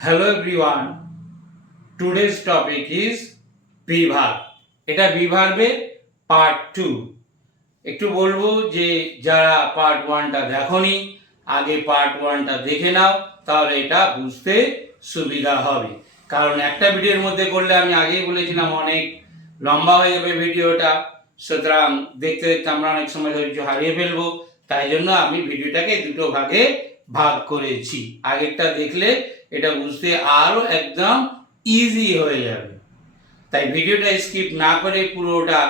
Hello everyone. Today's topic is be verb. এটা be verb এর part 2। একটু বলবো যে যারা পার্ট 1টা দেখোনি আগে পার্ট 1টা দেখে নাও, তাহলে এটা বুঝতে সুবিধা হবে। কারণ একটা ভিডিওর মধ্যে করলে আমি আগেই বলেছিলাম অনেক লম্বা হয়ে যাবে ভিডিওটা, সুতরাং দেখতে দেখতে আমরা অনেক সময় ধৈর্য হারিয়ে ফেলবো। তাই জন্য আমি ভিডিওটাকে দুটো ভাগে ভাগ করেছি। আগেরটা দেখলে এটা বুঝতে আরো একদম ইজি হয়ে যাবে। তাই ভিডিওটা স্কিপ না করে পুরোটা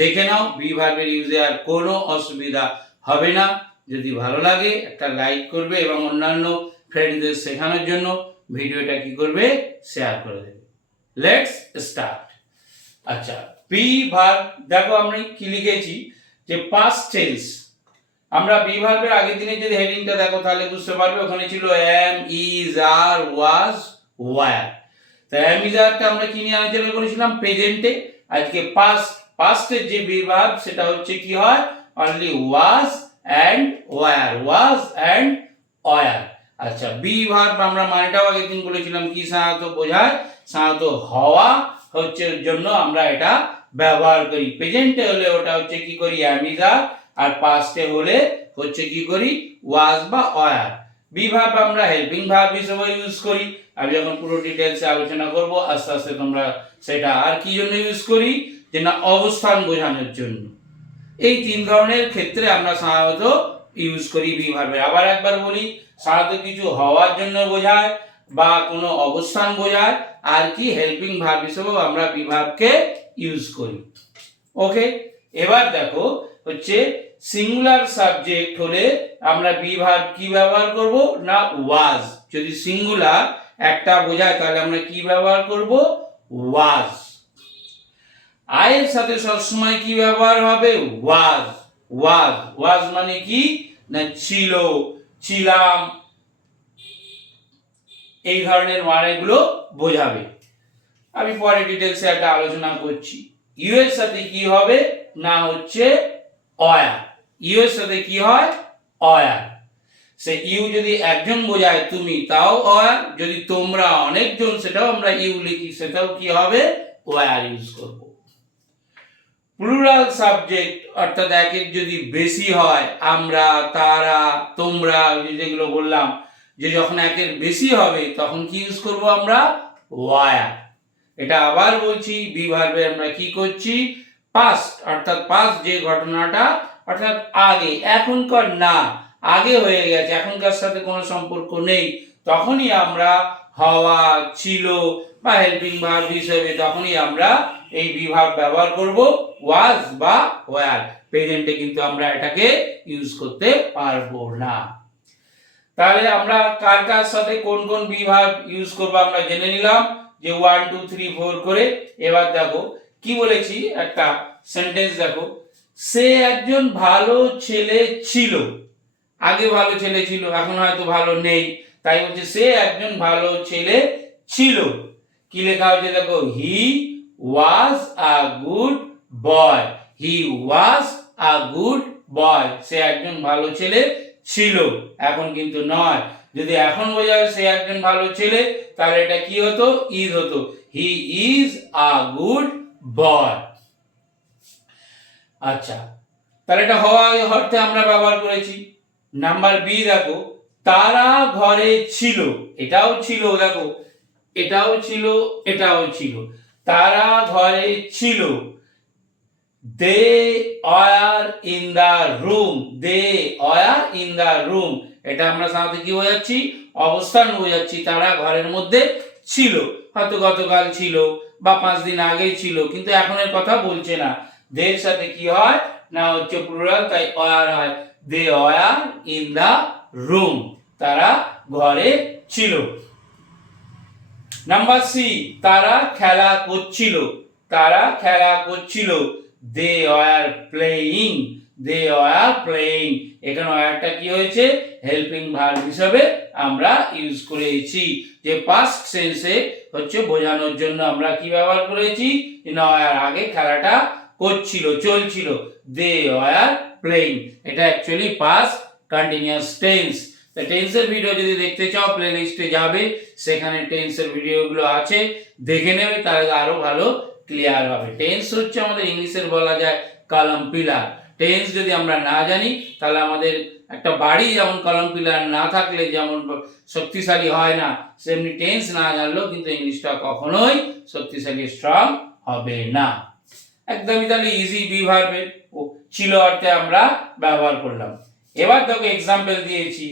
দেখে নাও। বি ভার্বের ইউজে আর কোনো অসুবিধা হবে না। যদি ভালো লাগে একটা লাইক করবে এবং অন্যান্য ফ্রেন্ডদের শেখানোর জন্য ভিডিওটা কি করবে, শেয়ার করে দেবে। Let's start. আচ্ছা, বি ভার্ব দেখো আমরা কি লিখেছি যে পাস্ট টেন্স। আমরা বি ভার্বের আগের দিনে যদি হেডিংটা দেখো তাহলে বুঝতে পারবে, ওখানে ছিল am is are was were. তো এম ইজ আরটা আমরা কি নিয়ে আলোচনা করেছিলাম প্রেজেন্টে। আজকে পাস্টের যে বি ভার্ব সেটা হচ্ছে কি হয়, only was and were, was and were. আচ্ছা, বি ভার্ব আমরা মানেটাও আগের দিন বলেছিলাম কি সাধারণত বোঝায়, সাধারণত হওয়া হচ্ছে জন্য আমরা এটা ব্যবহার করি। প্রেজেন্টে হলে ওটা হচ্ছে কি করি এম ইজ আর পাস্টে হলে হচ্ছে কি করি ওয়াজ বা ওয়্যার। বি ভার্ব আমরা হেল্পিং ভার্ব হিসেবে ইউজ করি। আমি যখন পুরো ডিটেইলসে আলোচনা করব আস্তে আস্তে তোমরা সেটা আর কি জন্য ইউজ করি, যে না অবস্থান বোঝানোর জন্য। এই তিন ধরনের ক্ষেত্রে আমরা সাধারণত ইউজ করি বি ভার্বের। আবার একবার বলি, সাধারণত কিছু হওয়ার জন্য বোঝায় বা কোনো অবস্থান বোঝায়, আর কি হেল্পিং ভার্ব হিসেবেও আমরা বি ভার্বকে ইউজ করি। ওকে, এবার দেখো হচ্ছে সিঙ্গুলার সাবজেক্ট হলে আমরা বি ভার্ব কি ব্যবহার করব না ওয়াজ। যদি সিঙ্গুলার একটা বোঝায় তাহলে আমরা কি ব্যবহার করব, ওয়াজ। আয়ের সাথে সবসময় কি ব্যবহার হবে, ওয়াজ। ওয়াজ ওয়াজ মানে কি না ছিল, ছিলাম, এই ধরনের মানেগুলো বোঝাবে। আমি পরে ডিটেইলসে একটা আলোচনা করছি। ইউ এর সাথে কি হবে না হচ্ছে অয়ার। ইউ এর সাথে কি হয়, অয়ার। সে ইউ যদি একজন বোঝায় তুমি, তাও অয়ার। যদি তোমরা অনেকজন, সেটাও আমরা ইউ লিখি, সেটাও কি হবে ওয়ার ইউজ করব। প্লুরাল সাবজেক্ট অর্থাৎ একের যদি বেশি হয়, আমরা, তারা, তোমরা, যেগুলো বললাম যে যখন একের বেশি হবে তখন কি ইউজ করব আমরা, ওয়ার। এটা আবার বলছি, বি ভার্বে আমরা কি করছি, পাস্ট অর্থাৎ পাস্ট যে ঘটনাটা অর্থাৎ আগে, এখনকার না, আগে হয়ে গেছে, এখনকার সাথে কোনো সম্পর্ক নেই, তখনই আমরা হওয়া, ছিল বা হেল্পিং ভার্ব হিসেবে তখনই আমরা এই বি ভার্ব ব্যবহার করব, ওয়াজ বা ওয়্যার। প্রেজেন্টে কিন্তু আমরা এটাকে ইউজ করতে পারবো না। তাহলে আমরা কার কার সাথে কোন কোন বি ভার্ব ইউজ করব আমরা জেনে নিলাম, যে 1 2 3 4 করে। এবার দেখো কি বলেছি, একটা সেন্টেন্স দেখো, সে একজন ভালো ছেলে ছিল। আগে ভালো ছেলে ছিল, এখন হয়তো ভালো নেই, তাই বলছে সে একজন ভালো ছেলে ছিল। কি লেখা হয়েছে দেখো, হি ওয়াজ a good boy. He was a good boy. সে একজন ভালো ছেলে ছিল, এখন কিন্তু নয়। যদি এখন বোঝায় সে একজন ভালো ছেলে, তাহলে এটা কি হতো, ইজ হতো। He is a good boy. আচ্ছা, তাহলে এটা হওয়া অর্থে আমরা ব্যবহার করেছি। নাম্বার বি দেখো, তারা ঘরে ছিল। এটাও ছিল, দেখো এটাও ছিল, এটাও ছিল। তারা ঘরে ছিল। They are in the room. They are in the room. এটা আমরা সাথে কি বোঝাচ্ছি, অবস্থান বোঝাচ্ছি। তারা ঘরের মধ্যে ছিল, হয়তো গতকাল ছিল বা 5 দিন আগে ছিল, কিন্তু এখনের কথা বলছে না। দের সাথে কি হয় না হচ্ছে প্লুরাল, তাই আর হয়। দে আর ইন দা রুম। তারা ঘরে ছিল। নাম্বার সি, তারা খেলা করছিল। তারা খেলা করছিল। They are playing. They are playing. এখানে ওয়ারটা কি হয়েছে, হেল্পিং ভার্ব হিসেবে আমরা ইউজ করেছি। যে পাস্ট সেন্সে হচ্ছে বোঝানোর জন্য আমরা কি ব্যবহার করেছি, আর আগে খেলাটা করছিল, চলছিল। দে আর প্লেইং। এটা অ্যাকচুয়ালি পাস্ট কন্টিনিউয়াস টেন্স। টেন্সের ভিডিও যদি দেখতে চাও প্লে লিস্টে যাবে, সেখানে টেন্সের ভিডিওগুলো আছে, দেখে নেবে, তাহলে আরো ভালো ক্লিয়ার হবে। টেন্স হচ্ছে আমাদের ইংলিশের বলা যায় কলাম পিলার। টেন্স যদি আমরা না জানি তাহলে আমাদের একটা বাড়ি যেমন কলাম পিলার না থাকলে যেমন শক্তিশালী হয় না, সেমনি টেন্স না জানলেও কিন্তু ইংলিশটা কখনোই শক্তিশালী স্ট্রং হবে না। একদমই তাহলে ইজি বি ভার্বের ছিল অর্থে আমরা ব্যবহার করলাম। এবার দেখো এক্সাম্পল দিয়েছি,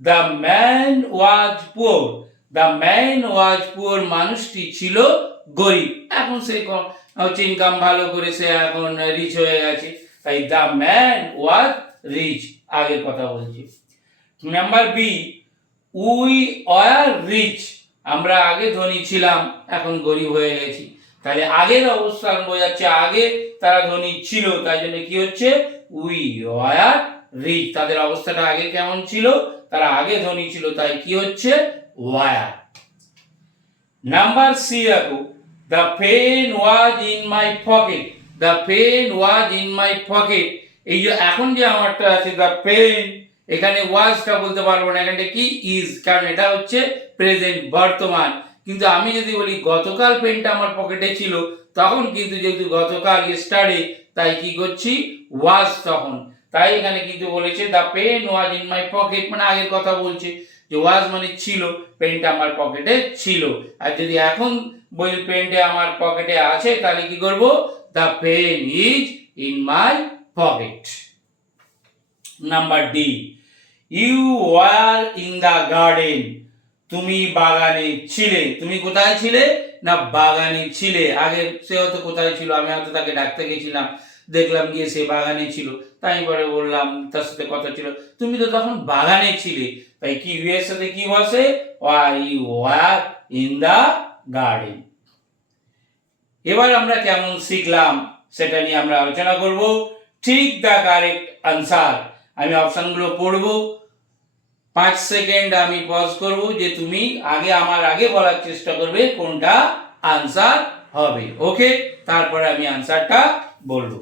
the man was poor. The man was poor, মানুষটি ছিল গরিব। এখন সে হচ্ছে ইনকাম ভালো করে সে এখন রিচ হয়ে গেছে, তাই দ্য ম্যান ওয়াজ রিচ, আগের কথা বলছি। Number B, we were rich, আমরা আগে ধনী ছিলাম এখন গরিব হয়ে গেছি। তাহলে আগের অবস্থান বোঝাচ্ছে আগে তারা ধনী ছিল, তাই জন্য কি হচ্ছে উই ওয়ার রিচ, তাদের অবস্থাটা আগে কেমন ছিল, তারা আগে ধনী ছিল, তাই কি হচ্ছে ওয়ার। নাম্বার সি দেখো, the pen was in my pocket. The pen was in my pocket, এই যে এখন যে আমারটা আছে দ্য পেন, এখানে ওয়াজটা বলতে পারবো না, এখানে কি ইজ, কারণ এটা হচ্ছে প্রেজেন্ট বর্তমান। কিন্তু আমি যদি বলি গতকাল পেনটা আমার পকেটে ছিল, তখন কিন্তু যেহেতু গতকাল ইয়েস্টারডে, তাই কি করছি ওয়াজ তখন, তাই এখানে কিন্তু বলেছে the pen was in my pocket, মানে আগের কথা বলছে যে ওয়াজ মানে ছিল, পেনটা আমার পকেটে ছিল। আর যদি এখন বলি পেনটা আমার পকেটে আছে, তাহলে কি করব the pen is in my pocket. Number D, you were in the garden, তুমি বাগানে ছিলে। তুমি কোথায় ছিলে না বাগানে ছিলে। আগে সে হয়তো কোথায় ছিল, আমি হয়তো তাকে ডাকতে গেছিলাম, দেখলাম গিয়ে সে বাগানে ছিল, তাই পরে বললাম তার সাথে কথা ছিল, তুমি তো তখন বাগানে ছিলে, তাই কি ইউ এর সাথে কি বসে you were in the garden. এবার আমরা কেমন শিখলাম সেটা নিয়ে আমরা আলোচনা করব। ঠিক দ্য কারেক্ট আনসার, আমি অপশনগুলো পড়ব, 5 সেকেন্ড আমি পজ করব, যে তুমি আগে আমার আগে বলার চেষ্টা করবে কোনটা আনসার হবে, ওকে? তারপরে আমি আনসারটা বলবো।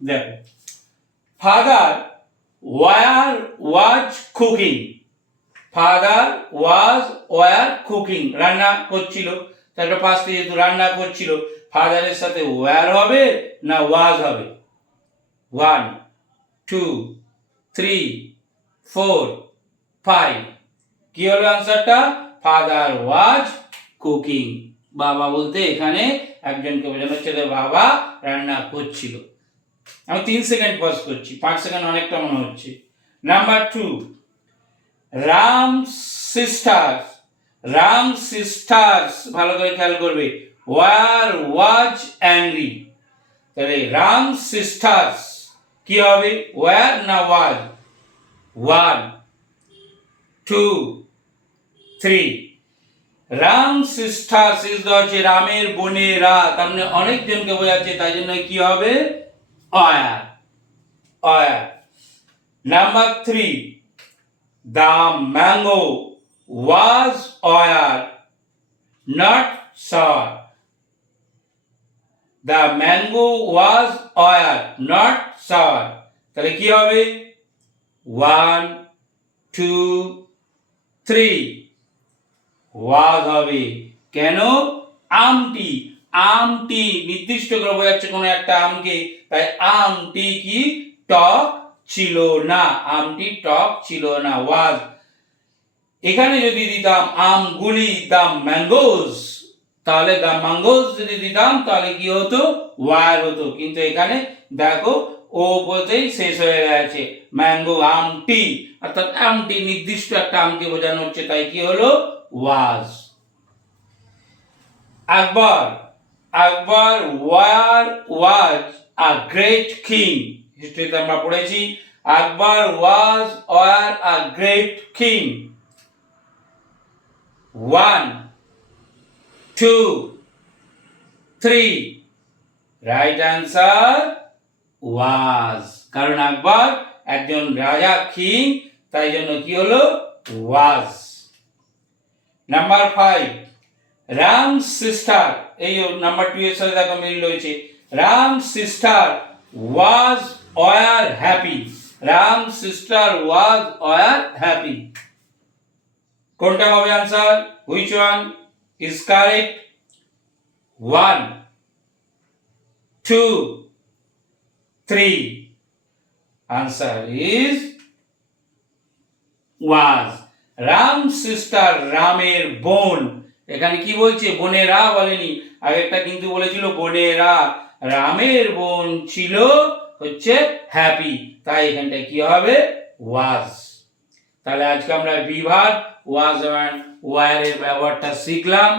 দেখো, father was cooking. Father war cooking, রান্না করছিল, তারপরে পাশে যেহেতু রান্না করছিল, ফাদারের সাথে ওয়ার হবে না ওয়াজ হবে? 1 2 3 4 5, কি হলো আনসারটা? Father was cooking. বাবা বলতে এখানে একজনকে বোঝানো হচ্ছে যে বাবা রান্না করছিল। আমি 3 সেকেন্ড পজ করছি, 5 সেকেন্ড অনেকটা মনে হচ্ছে। Number 2, Ram sisters. Ram sisters, ভালো করে খেয়াল করবে, ওয়াজ অ্যাংরি। তাহলে রাম সিস্টার্স কি হবে, ওয়ার না ওয়াজ? 1 2 3, রাম সিস্টার্স ইজ হচ্ছে রামের বোনেরা, তার মানে অনেকজনকে বোঝাচ্ছে, তাই জন্য কি হবে war. Number 3, the mango was oil, not sour. The mango was oil, not sour. তাহলে কি হবে? 1 2 3, was হবে। কেন? আমটি নির্দিষ্ট করে বোঝাচ্ছে কোনো একটা আমকে, তাই আমটি কি টক ছিল না, আমটি টক ছিল না, ওয়াজ। এখানে যদি দিতাম আমগুলি, দ্য ম্যাঙ্গোজ, তাহলে দ্য ম্যাঙ্গোজ যদি দিতাম তাহলে কি হতো, ওয়ার হতো। কিন্তু এখানে দেখো ও বলতেই শেষ হয়ে গেছে, ম্যাঙ্গো আমটি, অর্থাৎ আমটি নির্দিষ্ট একটা আমকে বোঝানো হচ্ছে, তাই কি হলো ওয়াজ। আকবর ওয়াজ আ গ্রেট কিং। হিস্ট্রিতে আমরা পড়েছি Akbar were a great king. 1 2 3, right answer was, কারণ আকবর একজন রাজা কিং, তাই জন্য কি হলো ওয়াজ। নাম্বার 5, রাম সিস্টার, এই নাম্বার 2 এর সাথে দেখো মিল রয়েছে, Ram sister were happy. Ram sister were happy. কোনটা হবে answer? Which one is correct? 1 2 3 answer is was. Ram sister, রামের বোন। এখানে কি বলছে? বোনেরা বলেনি, আগেরটা কিন্তু বলেছিল বোনেরা। রামের বোন ছিল হচ্ছে হ্যাপি, তাই এখানটা কি হবে? ওয়াজ। তাহলে আজকে আমরা বিভাগ ওয়াজ এন্ড ওয়ার এর ব্যবহারটা শিখলাম।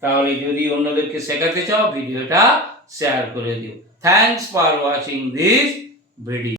তাহলে যদি অন্যদেরকে শেখাতে চাও ভিডিওটা শেয়ার করে দিও। Thanks for watching this video.